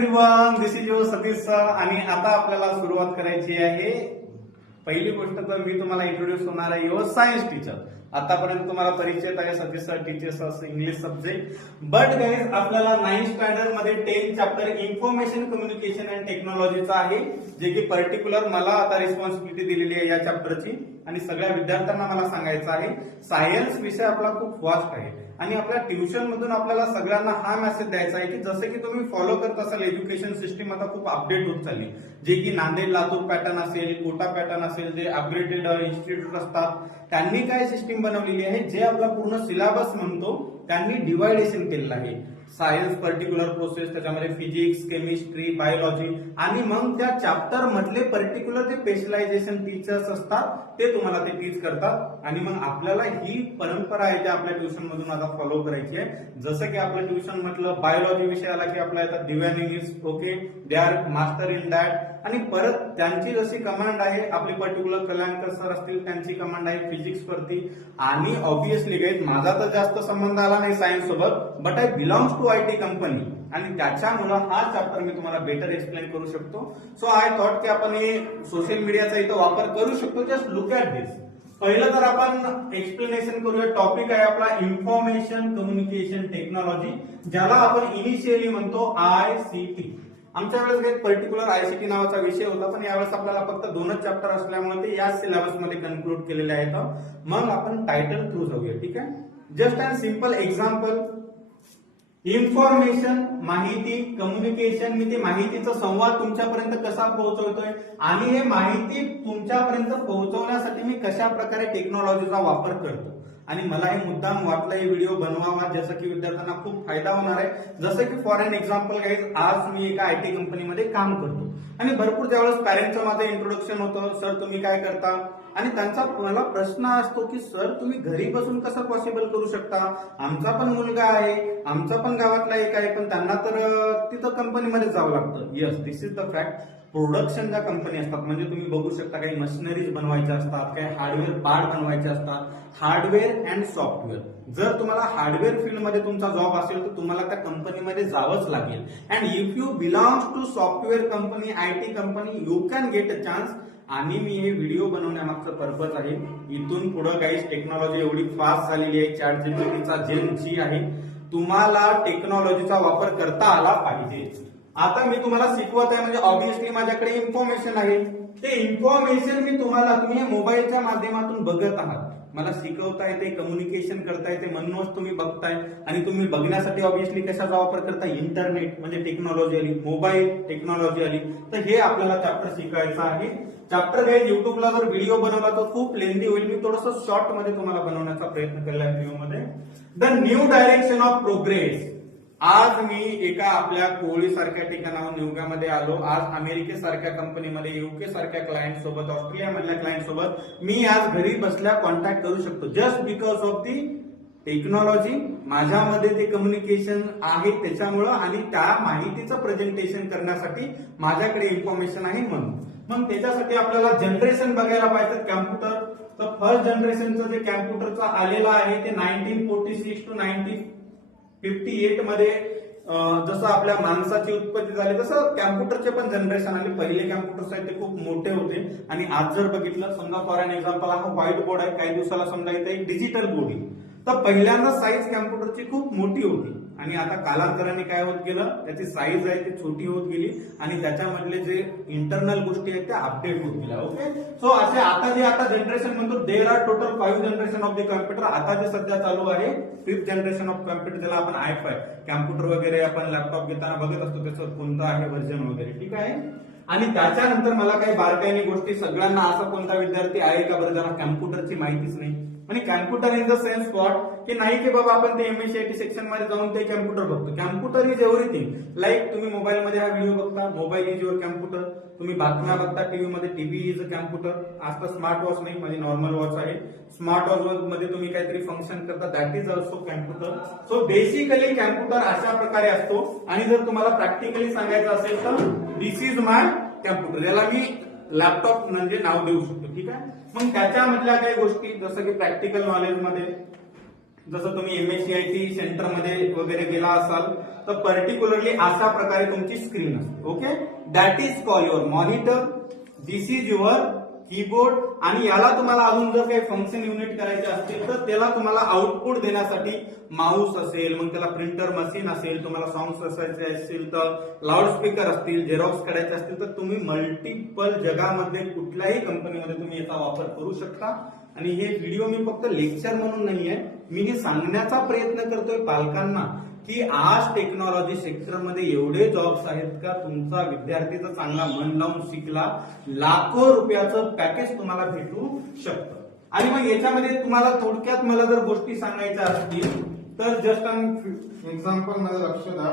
Everyone, this is your Satish sir आणि आता आपल्याला सुरुवात करायची आहे. पहिली गोष्ट तर मी तुम्हाला इंट्रोड्यूस होणार आहे युअर सायन्स टीचर. आतापर्यंत तुम्हाला परिचय आहे Satish sir teachers English subject. But guys आपल्याला 9th स्टँडर्ड मध्ये 10th chapter information communication and टेक्नॉलॉजीचा आहे, जे की पर्टिक्युलर मला आता रिस्पॉन्सिबिलिटी दिलेली आहे या चॅप्टरची आणि सगळ्या विद्यार्थ्यांना मला सांगायचं आहे. सायन्स विषय आपला खूप वास्ट आहे आणि आपल्या ट्युशन मधून आपल्याला सगळ्यांना हा मेसेज द्यायचा आहे की जसं की तुम्ही फॉलो करत असाल एज्युकेशन सिस्टीम आता खूप अपडेट होत चालली, जे की नांदेड लातूर पॅटर्न असेल, कोटा पॅटर्न असेल, जे अपग्रेडेड इन्स्टिट्यूट असतात त्यांनी काय सिस्टीम बनवलेली आहे, जे आपला पूर्ण सिलेबस म्हणतो त्यांनी डिवायडेशन केलेलं आहे. सायन्स पर्टिक्युलर प्रोसेस, त्याच्यामध्ये फिजिक्स, केमिस्ट्री, बायोलॉजी आणि मग त्या चॅप्टर मधले पर्टिक्युलर जे स्पेशलायझेशन टीचर्स असतात ते तुम्हाला ते टीच करतात आणि मग आपल्याला ही परंपरा आहे त्या आपल्या ट्युशन मधून आता फॉलो करायची आहे. जसं की आपलं ट्युशन म्हटलं बायोलॉजी विषय आला की आपला येतात दिव्यांग is okay, they are master in that आणि परत त्यांची जशी कमांड आहे आपली पर्टिक्युलर कल्याणकर सर असतील त्यांची कमांड आहे फिजिक्स वरती. आणि ऑब्विसली गाईज माझा तर जास्त संबंध आला नाही सायन्स सोबत, but I belongs to IT company आणि त्याच्यामुळे हा चॅप्टर मी तुम्हाला बेटर एक्सप्लेन करू शकतो. सो आय थॉट की आपण हे सोशल मीडियाचा इथं वापर करू शकतो. जस्ट लुक ॲट दिस. पहिलं तर आपण एक्सप्लेनेशन करूया. टॉपिक आहे आपला इन्फॉर्मेशन कम्युनिकेशन टेक्नॉलॉजी, ज्याला आपण इनिशियली म्हणतो ICT. आमच्या वेळेस काही पर्टिक्युलर ICT नावाचा विषय होता, पण यावेळेस आपल्याला फक्त 2च चॅप्टर असल्यामुळे ते याच सिलेबस मध्ये कन्क्लूड केलेले आहेत. मग आपण टायटल थ्रू जाऊया, ठीक आहे. Just and simple example. Information, माहिती, कम्युनिकेशन. मी ते माहितीचा संवाद तुमच्यापर्यंत कसा पोहोचवतोय आणि हे माहिती तुमच्यापर्यंत पोहोचवण्यासाठी मी कशा प्रकारे टेक्नॉलॉजीचा वापर करतो आणि मला हे मुद्दाम वाटलं हे व्हिडिओ बनवावा, जसं की विद्यार्थ्यांना खूप फायदा होणार आहे. जसं की फॉर एन एक्झाम्पल गाईज, आज मी एका IT कंपनीमध्ये काम करतो आणि भरपूर त्यावेळेस पॅरेंटचं माझं इंट्रोडक्शन होतं, सर तुम्ही काय करता, आणि त्यांचा मला प्रश्न असतो की सर तुम्ही घरी बसून कसं पॉसिबल करू शकता, आमचा पण मुलगा आहे, आमचा पण गावातला एक आहे, पण त्यांना तर तिथं कंपनीमध्ये जावं लागतं. Yes, this is the fact. प्रोडक्शनच्या कंपनी असतात, म्हणजे तुम्ही बघू शकता काही मशिनरीज बनवायच्या असतात, काही हार्डवेअर पार्ट बनवायचे असतात, हार्डवेअर अँड सॉफ्टवेअर. जर तुम्हाला हार्डवेअर फील्डमध्ये तुमचा जॉब असेल तर तुम्हाला त्या कंपनीमध्ये जावंच लागेल. And if you belongs to software company, IT company, you can get a chance. आणि मी हे व्हिडिओ बनवण्यामागचं पर्पज आहे, इथून पुढे काही टेक्नॉलॉजी एवढी फास्ट झालेली आहे, ChatGPTचा Gen G आहे, तुम्हाला टेक्नॉलॉजीचा वापर करता आला पाहिजे. आता मी तुम्हाला शिकवत आहे म्हणजे ऑब्विसली माझ्याकडे इन्फॉर्मेशन आहे. ते इन्फॉर्मेशन मी तुम्ही मोबाईलच्या माध्यमातून बघत आहात, मला शिकवता येते, कम्युनिकेशन करता येते, म्हणूनच तुम्ही बघताय. आणि तुम्ही बघण्यासाठी ऑब्विसली कशाचा वापर करताय, इंटरनेट म्हणजे टेक्नॉलॉजी आली, मोबाईल टेक्नॉलॉजी आली. तर हे आपल्याला चॅप्टर शिकायचं आहे. चॅप्टर हे युट्यूबला जर व्हिडिओ बनवला तर खूप लेंदी होईल, मी थोडंसं शॉर्ट मध्ये तुम्हाला बनवण्याचा प्रयत्न केला आहे व्हिडिओमध्ये. The new direction of progress. आज मी एका आपल्या कोळी सारख्या ठिकाणाहून निवगामध्ये आलो. आज अमेरिकेसारख्या कंपनीमध्ये, UK सारख्या क्लायंट सोबत, ऑस्ट्रेलिया मधल्या क्लायंट सोबत मी आज घरी बसल्या कॉन्टॅक्ट करू शकतो, just because of the technology. माझ्यामध्ये ते कम्युनिकेशन आहे त्याच्यामुळं आणि त्या माहितीचं प्रेझेंटेशन करण्यासाठी माझ्याकडे इन्फॉर्मेशन आहे म्हणून. मग त्याच्यासाठी आपल्याला जनरेशन बघायला पाहिजे कॅम्प्युटर. तर फर्स्ट जनरेशनचं जे कॅम्प्युटरचं आलेलं आहे ते 1946 to 1958 मध्ये जसं आपल्या माणसाची उत्पत्ती झाली तसं कॅम्प्युटरचे पण जनरेशन आले. पहिले कॅम्प्युटर्स आहेत ते खूप मोठे होते आणि आज जर बघितलं, समजा फॉर एन एक्झाम्पल हा व्हाईट बोर्ड आहे, काही दिवसाला समजा इथे एक डिजिटल बोर्ड आहे, तर पहिल्यांदा साईज कॅम्प्युटरची खूप मोठी होती आणि आता कालांतराने काय होत गेलं, त्याची साईज आहे ती छोटी होत गेली आणि त्याच्यामधले जे इंटरनल गोष्टी आहेत त्या अपडेट होत गेल्या. ओके, सो असे आता जनरेशन म्हणतो, there are total 5 generation of the computer. आता जे सध्या चालू आहे 5th जनरेशन ऑफ कॉम्प्युटर, ज्याला आपण i5 कॅम्प्युटर वगैरे आपण लॅपटॉप घेताना बघत असतो त्याचं कोणतं आहे व्हर्जन वगैरे, ठीक आहे. आणि त्याच्यानंतर मला काही बारकाईने गोष्टी, सगळ्यांना असा कोणता विद्यार्थी आहे का बरं ज्याला कॅम्प्युटरची माहितीच नाही, आणि computer in the sense what, की नाही की बाबा आपण ते MSc सेक्शन मध्ये जाऊन ते कॅम्प्युटर बघतो. Computer is everything. लाईक तुम्ही मोबाईल मध्ये हा व्हिडिओ बघता, मोबाईल इज युअर कॅम्प्युटर. तुम्ही बातम्या बघता टीव्ही मध्ये, टीव्ही इज अ कॅम्प्युटर. आज तर स्मार्ट वॉच नाही, म्हणजे नॉर्मल वॉच आहे. स्मार्ट वॉच मध्ये तुम्ही काहीतरी फंक्शन करता, that is also computer. So basically computer अशा प्रकारे असतो. आणि जर तुम्हाला प्रॅक्टिकली सांगायचं असेल तर दिस इज माय कॅम्प्युटर, याला मी लॅपटॉप म्हणजे नाव देऊ शकतो, ठीक आहे. मग त्याच्यामधल्या काही गोष्टी जसं की प्रॅक्टिकल नॉलेज मध्ये जसं तुम्ही MSCIT सेंटरमध्ये वगैरे गेला असाल तर पर्टिक्युलरली अशा प्रकारे तुमची स्क्रीन असते. Okay, that is call your monitor, this is your keyboard, आणि याला तुम्हाला अजून जर काही फंक्शन युनिट करायचे असतील तर त्याला तुम्हाला आउटपुट देण्यासाठी माऊस असेल, मग त्याला प्रिंटर मशीन असेल, तुम्हाला सॉंग्स असायचे असतील तर लाऊडस्पीकर असतील, झेरॉक्स काढायचे असतील तर तुम्ही मल्टिपल जगामध्ये कुठल्याही कंपनीमध्ये तुम्ही याचा वापर करू शकता. आणि हे व्हिडिओ मी फक्त लेक्चर म्हणून नाहीये, मी हे सांगण्याचा प्रयत्न करतोय पालकांना की आज टेक्नॉलॉजी सेक्टरमध्ये एवढे जॉब्स आहेत का तुमचा विद्यार्थीचा चांगला मन लावून शिकला लाखो रुपयाचं पॅकेज तुम्हाला भेटू शकतं. आणि मग याच्यामध्ये तुम्हाला थोडक्यात मला जर गोष्टी सांगायच्या असतील तर जस्ट एक्झाम्पल मध्ये लक्ष द्या.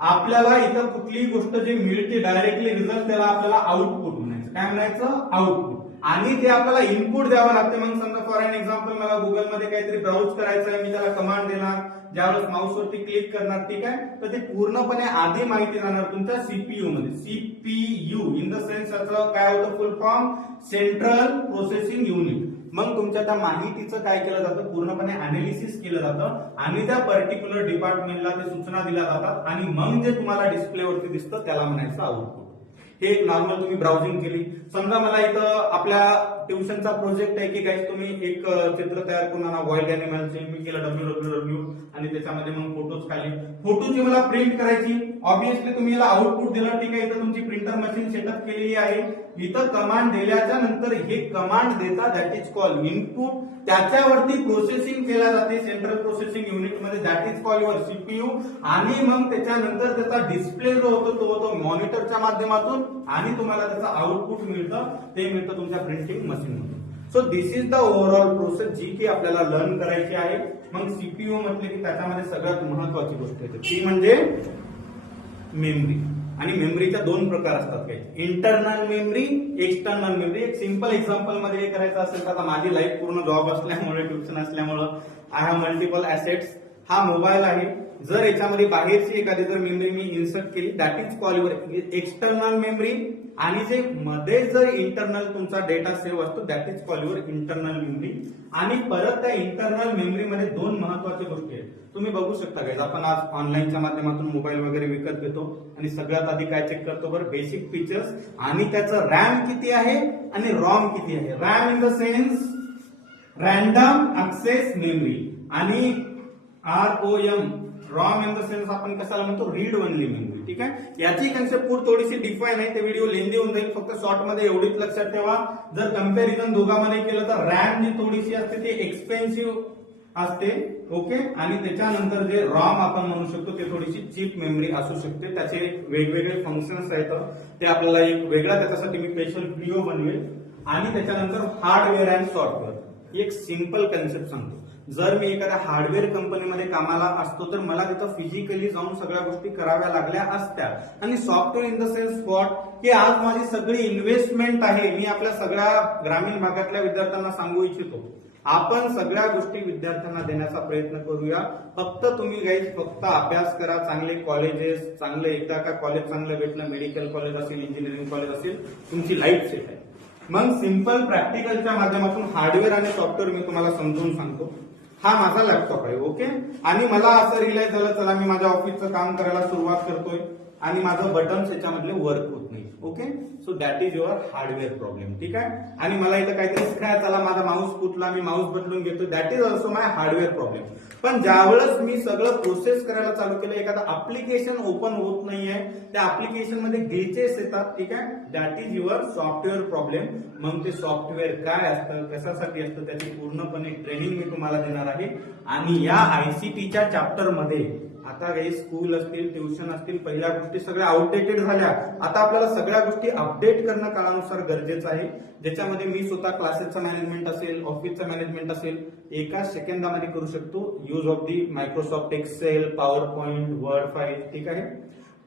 आपल्याला इथं कुठलीही गोष्ट जी मिळते डायरेक्टली रिझल्ट त्याला आपल्याला आउटपुट म्हणायचं. काय म्हणायचं? आउटपुट. आणि ते आपल्याला इनपुट द्यावं लागते. मग समजा फॉर एन एक्झाम्पल मला गुगलमध्ये काहीतरी ब्राउज करायचं आहे, मी त्याला कमांड देणार, ज्यावेळेस माऊस वरती क्लिक करणार, ठीक आहे, तर ते पूर्णपणे आधी माहिती जाणार तुमच्या सीपीयू मध्ये. सीपीयू इन द सेन्स याचं काय होतं फुल फॉर्म? Central processing unit. मग तुमच्या त्या माहितीचं काय केलं जातं? पूर्णपणे अनालिसिस केलं जातं आणि त्या पर्टिक्युलर डिपार्टमेंटला ते सूचना दिल्या जातात आणि मग जे तुम्हाला डिस्प्लेवरती दिसतं त्याला म्हणायचं आउटपुट. हे एक नॉर्मल तुम्ही ब्राउझिंग केली. समजा मला इथं आपल्या ट्युशनचा प्रोजेक्ट आहे की काही तुम्ही एक चित्र तयार करून आणा वाईल्ड अॅनिमलचे. मी केलं www आणि त्याच्यामध्ये मग फोटोज खाली. फोटोची मला प्रिंट करायची. ऑब्विसली तुम्ही याला आउटपुट दिलं, ठीक आहे. इथं तुमची प्रिंटर मशीन सेटअप केलेली आहे. इथं कमांड दिल्याच्या नंतर हे कमांड देता दॅट इज कॉल इनपुट. त्याच्यावरती प्रोसेसिंग केल्या जाते सेंट्रल प्रोसेसिंग युनिट मध्ये, that is call your CPU. आणि मग त्याच्यानंतर त्याचा डिस्प्ले जो होतो तो होतो मॉनिटरच्या माध्यमातून आणि तुम्हाला त्याचं आउटपुट मिळतं, ते मिळतं तुमच्या प्रिंटिंग मशीन मधून. So this is the overall process जी की आपल्याला लर्न करायची आहे. मग सीपीयू म्हटले की त्याच्यामध्ये सगळ्यात महत्वाची गोष्ट येते ती म्हणजे मेमरी. आणि मेमरीच्या दोन प्रकार असतात काही, इंटरनल मेमरी, एक्सटर्नल मेमरी. एक सिंपल एक्झाम्पल मध्ये हे करायचं असेल तर आता माझी लाईफ पूर्ण जॉब असल्यामुळे ट्युशन असल्यामुळं आय हॅव मल्टिपल ऍसेट्स. हा मोबाईल आहे, जर याच्यामध्ये बाहेरची एखादी जर मेमरी मी इन्सर्ट केली that is call your external memory. आणि जे मध्ये जर इंटरनल तुमचा डेटा सेव्ह असतो that is call your internal memory. आणि परत त्या इंटरनल मेमरीमध्ये दोन महत्वाच्या गोष्टी आहेत. तुम्ही बघू शकता काय, आपण आज ऑनलाईनच्या माध्यमातून मोबाईल वगैरे विकत घेतो आणि सगळ्यात आधी काय चेक करतो बरं? बेसिक फीचर्स आणि त्याचं रॅम किती आहे आणि रॉम किती आहे. RAM in the sense random access memory आणि ROM ROM in the sense आपण कशाला म्हणतो? Read only memory. ठीक आहे, याची कन्सेप्ट थोडीशी डिफाईन आहे, ते व्हिडिओ लेंदी होऊन जाईल. फक्त शॉर्ट मध्ये एवढीच लक्षात ठेवा, जर कम्पॅरिझन दोघांमध्ये केलं तर रॅम जी थोडीशी असते ती एक्सपेन्सिव्ह असते. ओके, आणि त्याच्यानंतर जे रॉम आपण म्हणू शकतो ते थोडीशी चीप मेमरी असू शकते. त्याचे वेगवेगळे फंक्शन्स आहेत, ते आपल्याला एक वेगळा त्याच्यासाठी मी स्पेशल व्हिडिओ बनवेल. आणि त्याच्यानंतर हार्डवेअर अँड सॉफ्टवेअर. एक सिंपल कन्सेप्ट सांगतो. जर मी एखाद्या हार्डवेअर कंपनीमध्ये कामाला असतो तर मला तिथं फिजिकली जाऊन सगळ्या गोष्टी कराव्या लागल्या असत्या. आणि software in the sense what, की आज माझी सगळी इन्व्हेस्टमेंट आहे. मी आपल्या सगळ्या ग्रामीण भागातल्या विद्यार्थ्यांना सांगू इच्छितो, आपण सगळ्या गोष्टी विद्यार्थ्यांना देण्याचा प्रयत्न करूया. फक्त तुम्ही गाईज फक्त अभ्यास करा, चांगले कॉलेजेस, चांगले एकदा का कॉलेज चांगलं भेटलं, मेडिकल कॉलेज असेल, इंजिनिअरिंग कॉलेज असेल, तुमची लाईफ सेट आहे. मग सिंपल प्रॅक्टिकलच्या माध्यमातून हार्डवेअर आणि सॉफ्टवेअर मी तुम्हाला समजून सांगतो. हा माझा लॅपटॉप आहे. ओके, आणि मला असं रिअलाइज झालं चला मी माझ्या ऑफिसचं काम करायला सुरुवात करतोय आणि माझं बटन्स याच्यामधले वर्क होत नाही. Okay, so that is your hardware problem. ठीक आहे, आणि मला इथं काहीतरी शिकायचं, चला माझा माऊस फुटला, मी माऊस बदलून घेतो, that is also my hardware problem. पण ज्यावेळेस मी सगळं प्रोसेस करायला चालू केलं, एखादा ऍप्लिकेशन ओपन होत नाहीये, त्या ऍप्लिकेशन मध्ये ग्लिचेस येतात, ठीक आहे, that is your software problem. मग ते सॉफ्टवेअर काय असतं, कशासाठी असतं, त्याची पूर्णपणे ट्रेनिंग मी तुम्हाला देणार आहे. आणि या आयसीटीच्या चॅप्टर मध्ये आता काही स्कूल असतील, ट्युशन असतील, पहिल्या गोष्टी सगळ्या आउटडेटेड झाल्या. आता आपल्याला सगळ्या गोष्टी अपडेट करणं काळानुसार गरजेचं आहे. ज्याच्यामध्ये मी स्वतः क्लासेसचं मॅनेजमेंट असेल, ऑफिसचं मॅनेजमेंट असेल, एका सेकंदामध्ये करू शकतो. Use of the Microsoft Excel, PowerPoint, Word file. ठीक आहे,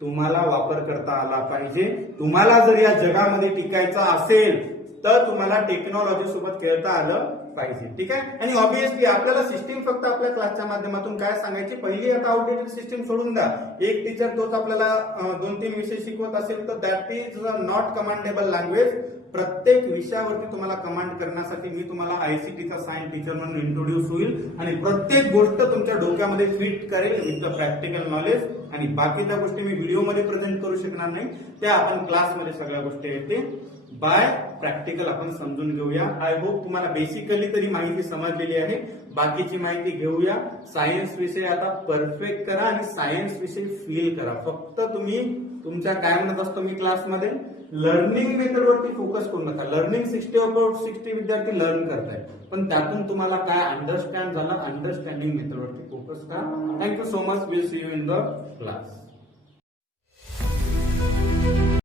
तुम्हाला वापर करता आला पाहिजे. तुम्हाला जर या जगामध्ये टिकायचं असेल तर तुम्हाला टेक्नॉलॉजी सोबत खेळता आलं पाहिजे. ठीक आहे, आणि ऑब्विसली आपल्याला सिस्टीम फक्त आपल्या क्लासच्या माध्यमातून काय सांगायची, पहिली आता आउटडेटेड सिस्टीम सोडून द्या. एक टीचर तोच आपल्याला 2-3 विषय शिकवत असेल तर that is not commendable language. प्रत्येक विषयावरती तुम्हाला कमांड करण्यासाठी मी तुम्हाला आयसीटीचा सायन्स टीचर म्हणून इंट्रोड्यूस होईल आणि प्रत्येक गोष्ट तुमच्या डोक्यामध्ये फिट करेल विथ द प्रॅक्टिकल नॉलेज. आणि बाकीच्या गोष्टी मी व्हिडिओमध्ये प्रेझेंट करू शकणार नाही, त्या आपण क्लासमध्ये सगळ्या गोष्टी येते बाय प्रॅक्टिकल आपण समजून घेऊया. आय होप तुम्हाला बेसिकली तरी माहिती समजलेली आहे. बाकीची माहिती घेऊया. सायन्स विषय आता परफेक्ट करा आणि सायन्स विषय फील करा. फक्त तुम्ही तुमच्या काय म्हणत असतो मी क्लासमध्ये लर्निंग मेथड वरती फोकस करू नका. लर्निंग 60 विद्यार्थी लर्न करतायत, पण त्यातून तुम्हाला काय अंडरस्टँड झालं, अंडरस्टँडिंग मेथड वरती फोकस करा. Thank you so much. Will see you in the class.